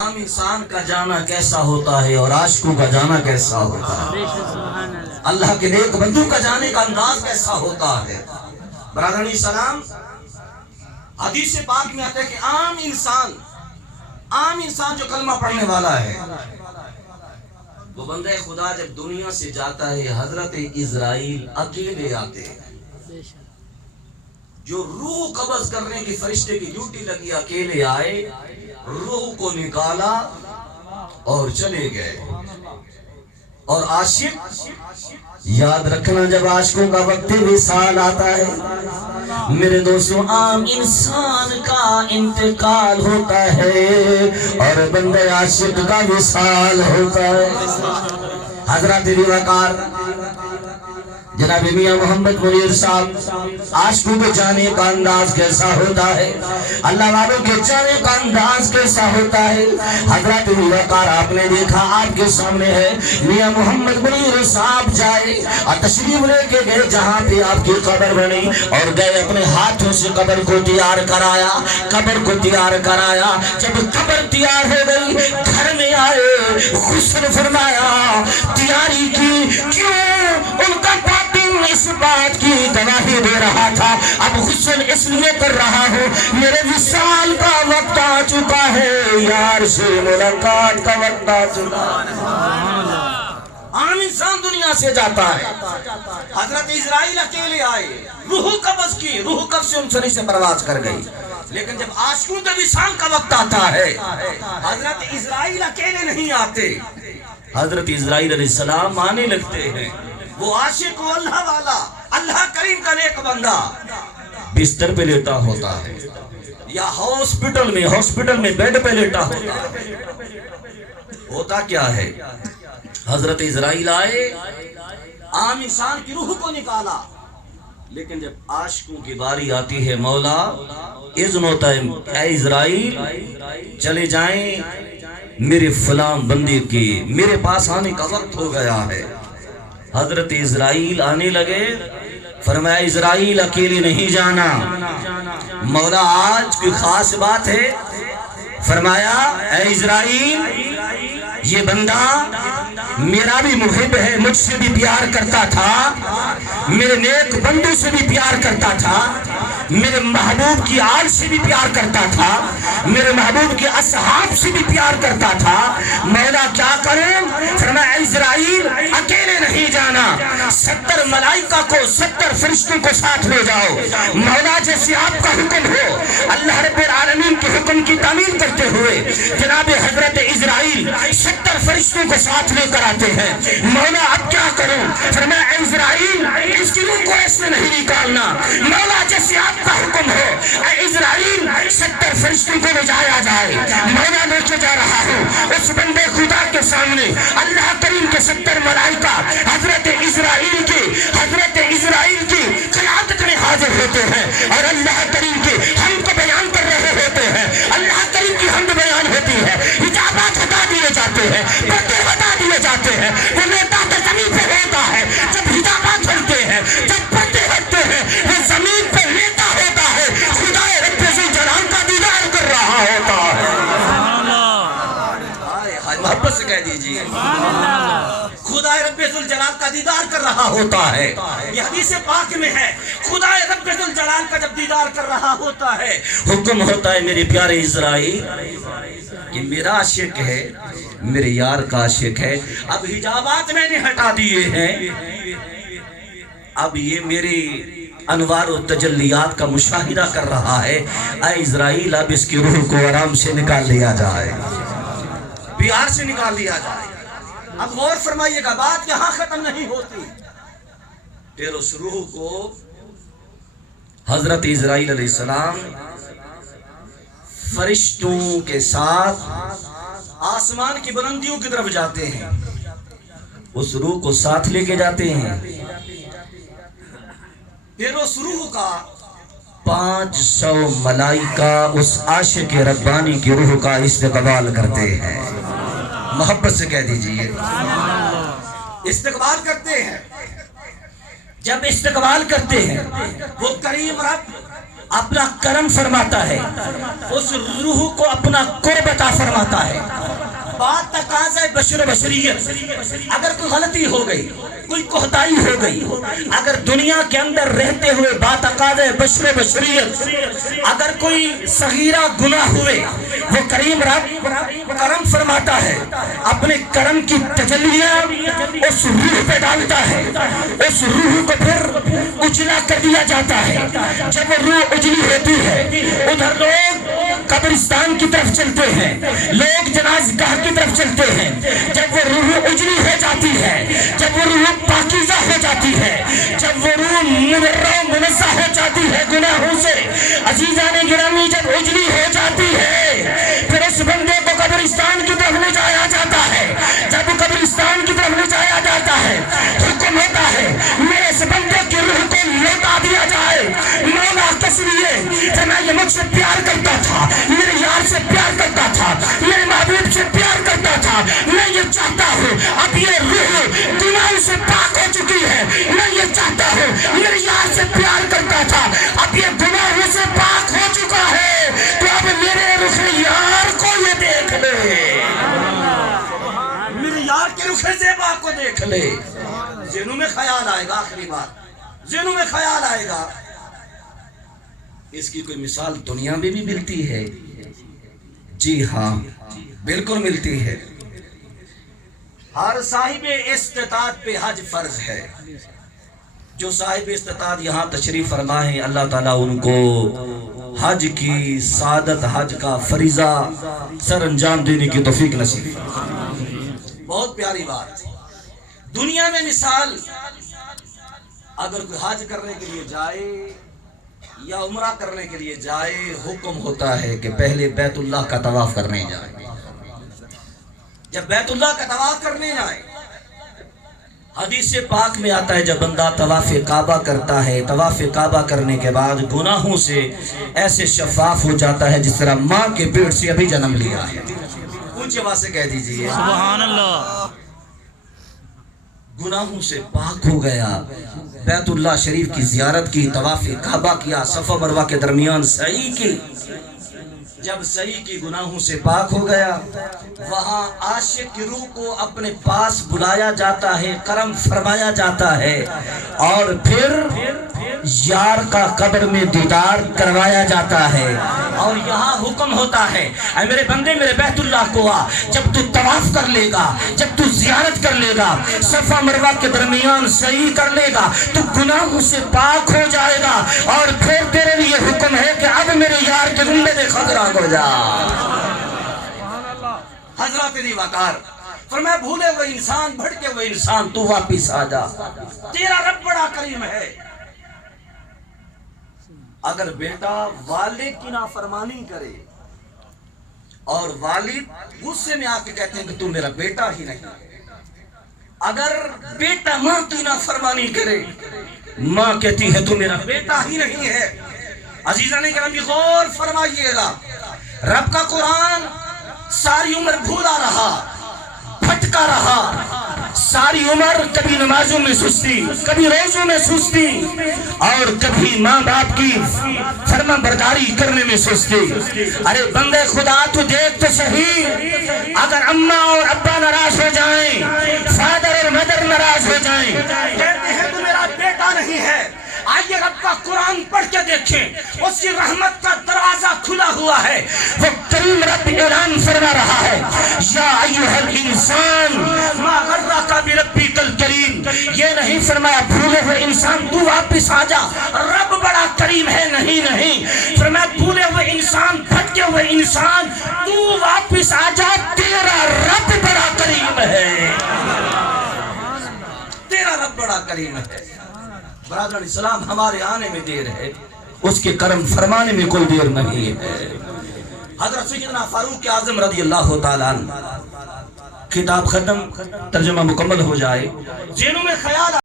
عام انسان کا جانا کیسا ہوتا ہے اور عاشقوں کا جانا کیسا ہوتا ہے، اللہ کے نیک بندوں کا جانے کا انداز کیسا ہوتا ہے۔ برادران اسلام، حدیث پاک میں آتا ہے کہ عام انسان جو کلمہ پڑھنے والا ہے، وہ بندہ خدا جب دنیا سے جاتا ہے، حضرت اسرائیل اکیلے آتے ہیں۔ جو روح قبض کرنے کی فرشتے کی ڈیوٹی لگی، اکیلے آئے، روح کو نکالا اور چلے گئے۔ اور عاشق، یاد رکھنا جب عاشقوں کا وقت وصال آتا ہے میرے دوستوں، عام انسان کا انتقال ہوتا ہے اور بندہ عاشق کا وصال ہوتا ہے۔ حضرت وقار جناب میاں محمد منیر صاحب، عاشقوں کے جانے کا انداز کیسا ہوتا ہے، اللہ والوں کے جانے کا انداز کیسا ہوتا ہے۔ حضرت وقار آپ نے دیکھا، آپ کے سامنے ہے، میاں محمد منیر صاحب جائے اور تشریف لے کے گئے جہاں پہ آپ کی قبر بنی، اور گئے اپنے ہاتھوں سے قبر کو تیار کرایا، قبر کو تیار کرایا۔ جب قبر تیار ہو گئی، گھر میں آئے، غسل فرمایا، تیاری کی۔ کیوں؟ ان کا اس بات کی گواہی دے رہا تھا، اب غسل اس لیے کر رہا ہوں، میرے وصال کا وقت آ چکا ہے، یار سے ملاقات کا وقت آ چکا ہے۔ عام انسان دنیا سے جاتا ہے، حضرت اسرائیل اکیلے آئے، روح قبض کی، روح قبض سے انسانی سے پرواز کر گئی۔ لیکن جب عاشقوں کے وصال کا وقت آتا ہے، حضرت اسرائیل اکیلے نہیں آتے، حضرت اسرائیل علیہ السلام آنے لگتے ہیں۔ وہ عاشق و اللہ والا، اللہ کریم کا نیک بندہ بستر پہ لیٹا ہوتا ہے یا ہاسپٹل میں بیڈ پہ لیٹا ہوتا ہے۔ ہوتا کیا ہے؟ حضرت اسرائیل آئے، عام انسان کی روح کو نکالا، لیکن جب عاشقوں کی باری آتی ہے، مولا اذن ہوتا ہے، اے اسرائیل چلے جائیں، میرے فلاں بندے کی میرے پاس آنے کا وقت ہو گیا ہے۔ حضرت اسرائیل آنے لگے، فرمایا اسرائیل اکیلے نہیں جانا، مولا آج کوئی خاص بات ہے۔ فرمایا اے اسرائیل، یہ بندہ میرا بھی محب ہے، مجھ سے بھی پیار کرتا تھا، میرے نیک بندوں سے بھی پیار کرتا تھا، میرے محبوب کی آل سے بھی پیار کرتا تھا، میرے محبوب کے اصحاب سے بھی پیار کرتا تھا، مولا کیا کروں؟ فرمایا اسرائیل اکیلے نہیں جانا، 70 ملائکہ کو، 70 فرشتوں کو ساتھ لے جاؤ، مولا جیسے آپ کا حکم ہو۔ اللہ رب العالمین کے حکم کی تعمیل کرتے ہوئے جناب حضرت اسرائیل 70 فرشتوں کو ساتھ لے کر آتے ہیں۔ مولا اب کیا کروں؟ فرمایا اے اسرائیل، اس کی روح کو ایسے نہیں نکالنا، مولا جیسے آپ کا حکم ہو۔ اے اسرائیل، 70 فرشتوں کو لے جایا جائے، مولا لے کے جا رہا ہوں اس بندے خدا کے سامنے۔ اللہ کریم کے 70 ملائکہ حضرت اسرائیل کی قیادت میں حاضر ہوتے ہیں اور اللہ کریم کی حمد کو بیان کر رہے ہوتے ہیں۔ اللہ کریم کی حمد بیان ہوتی ہے، حجابات ہٹا دیے جاتے ہیں، پردے ہٹا دیے جاتے ہیں، وہ نیتا تو زمین پہ ہوتا ہے، جب حجابات ہٹتے ہیں، جب پردے ہٹتے ہیں، وہ زمین پہ نیتا ہوتا ہے، خدا رب ذوالجلال کا دیدار کر رہا ہوتا ہے۔ محبت سے کہہ دیجئے، خدا رب ذوالجلال کا دیدار کر رہا ہوتا ہے۔ یہ حدیث پاک میں ہے، خدا رب ذوالجلال کا جب دیدار کر رہا ہوتا ہے، حکم ہوتا ہے میرے پیارے اسرائیل کہ میرا عاشق ہے، میرے یار کا عاشق ہے، اب حجابات میں نے ہٹا دیے ہیں، اب یہ میری انوار و تجلیات کا مشاہدہ کر رہا ہے، اے اسرائیل اب اس کی روح کو آرام سے نکال لیا جائے، پیار سے نکال لیا جائے۔ اب غور فرمائیے گا، بات یہاں ختم نہیں ہوتی، پھر اس روح کو حضرت اسرائیل علیہ السلام فرشتوں کے ساتھ آسمان کی بلندیوں کی طرف جاتے ہیں، اس روح کو ساتھ لے کے جاتے ہیں، پھر اس روح کا 500 ملائکہ اس عاشق ربانی کی روح کا استقبال کرتے ہیں۔ محبت سے کہہ دیجئے، استقبال کرتے ہیں۔ جب استقبال کرتے ہیں، وہ کریم رب اپنا کرم فرماتا ہے، اس روح کو اپنا قرب عطا فرماتا ہے۔ تقاضۂ بشر و بشریت، اگر کوئی غلطی ہو گئی، کوئی کوتاہی ہو گئی، اگر دنیا کے اندر رہتے ہوئے باتقاضۂ بشر و بشریت اگر کوئی صغیرہ گناہ ہوئے، وہ کریم رب کرم فرماتا ہے، اپنے کرم کی تجلیاں اس روح پہ ڈالتا ہے، اس روح کو پھر اجلا کر دیا جاتا ہے۔ جب وہ روح اجلی ہوتی ہے، ادھر لوگ قبرستان کی طرف چلتے ہیں، لوگ جنازگاہ کی طرف چلتے ہیں۔ جب وہ روح اجلی ہو جاتی ہے، جب وہ روح پاکیزہ ہو جاتی ہے، جب وہ روح منزہ ہو جاتی ہے گناہوں سے، عزیزان گرامی جب اجلی ہو جاتی ہے، پھر اس بندے کو قبرستان کی طرف لے جایا جاتا ہے۔ جب قبرستان کی طرف لے جایا جاتا ہے، حکم ہوتا ہے میرے اس بندے کی روح کو لوٹا دیا جائے۔ مولا کس لیے؟ کہ میں یہ مجھ سے پیار کرتا تھا، میرے یار سے پیار کرتا تھا، میرے محبوب سے پیار کرتا تھا، میں یہ چاہتا ہوں اب یہ روح گناہوں سے پاک ہو چکی ہے، میں یہ چاہتا ہوں میرے یار سے پیار کرتا تھا، اب یہ گناہوں سے پاک ہو چکا ہے، تو اب میرے رخ یار کو یہ دیکھ لے، میرے یار کے رخ زیبا کو دیکھ لے۔ ذہنوں میں خیال آئے گا، آخری بات ذہنوں میں خیال آئے گا، اس کی کوئی مثال دنیا میں بھی ملتی ہے؟ جی ہاں، بالکل ملتی ہے۔ ہر صاحب استطاعت پہ حج فرض ہے۔ جو صاحب استطاعت یہاں تشریف فرما ہے، اللہ تعالیٰ ان کو حج کی سعادت، حج کا فریضہ سر انجام دینے کی توفیق نصیب۔ بہت پیاری بات۔ دنیا میں مثال، اگر کوئی حج کرنے کے لیے جائے یا عمرہ کرنے کے لیے جائے، حکم ہوتا ہے کہ پہلے بیت اللہ کا طواف کرنے جائے۔ جب بیت اللہ کا طواف کرنے جائے، حدیث پاک میں آتا ہے جب بندہ طواف کعبہ کرتا ہے، طواف کعبہ کرنے کے بعد گناہوں سے ایسے شفاف ہو جاتا ہے جس طرح ماں کے پیٹ سے ابھی جنم لیا ہے۔ اونچی آواز سے کہہ دیجئے سبحان اللہ۔ گناہوں سے پاک ہو گیا، بیت اللہ شریف کی زیارت کی، طواف کعبہ کیا، صفا مروہ کے درمیان سعی کی۔ جب سعی کی گناہوں سے پاک ہو گیا، وہاں عاشق کی روح کو اپنے پاس بلایا جاتا ہے، کرم فرمایا جاتا ہے، اور پھر یار کا قبر میں دیدار کروایا جاتا ہے۔ اور یہاں حکم ہوتا ہے اے میرے بندے میرے بیت اللہ کو آ، جب تو طواف کر لے گا، جب تو زیارت کر لے گا، صفا مروہ کے درمیان سعی کر لے گا، تو گناہوں سے پاک ہو جائے گا، اور پھر تیرے لیے حکم ہے کہ اب میرے یار کے گنبد خضرا ہو جا۔ حضرات دی وقار فرمایا بھولے وہ انسان، بھٹکے وہ انسان، تو واپس آ جا، تیرا رب بڑا کریم ہے۔ اگر بیٹا والد کی نافرمانی کرے اور والد غصے میں آ کے کہتے ہیں کہ تو میرا بیٹا ہی نہیں، اگر بیٹا ماں کی نافرمانی کرے، ماں کہتی ہے تو میرا بیٹا ہی نہیں ہے۔ عزیزان گرامی غور فرمائیے گا، رب کا قرآن ساری عمر بھولا رہا، بھٹکا رہا، ساری عمر کبھی نمازوں میں سستی، کبھی روزوں میں سستی، اور کبھی ماں باپ کی فرما برداری کرنے میں سستی۔ ارے بندے خدا تو دیکھ تو صحیح، اگر اماں اور ابا ناراض ہو جائیں، فادر اور مدر ناراض ہو جائیں، کہتے ہیں تو میرا بیٹا نہیں ہے، آئیے رب کا قرآن پڑھ کے دیکھیں، اس کی رحمت کا دروازہ کھلا ہوا ہے۔ وہ کریم رب اعلان فرما رہا ہے یا ایھا الانسان ما غرک بربک الکریم، یہ نہیں فرمایا بھولے ہوئے انسان تو واپس آ جا، رب بڑا کریم ہے، نہیں فرمایا بھولے ہوئے انسان، بھٹکے ہوئے انسان تو واپس آ جا، تیرا رب بڑا کریم ہے، تیرا رب بڑا کریم ہے۔ برادران اسلام، ہمارے آنے میں دیر ہے، اس کے کرم فرمانے میں کوئی دیر نہیں ہے۔ حضرت سیدنا فاروق اعظم رضی اللہ تعالیٰ عنہ، کتاب ختم، ترجمہ مکمل ہو جائے، ذہنوں میں خیال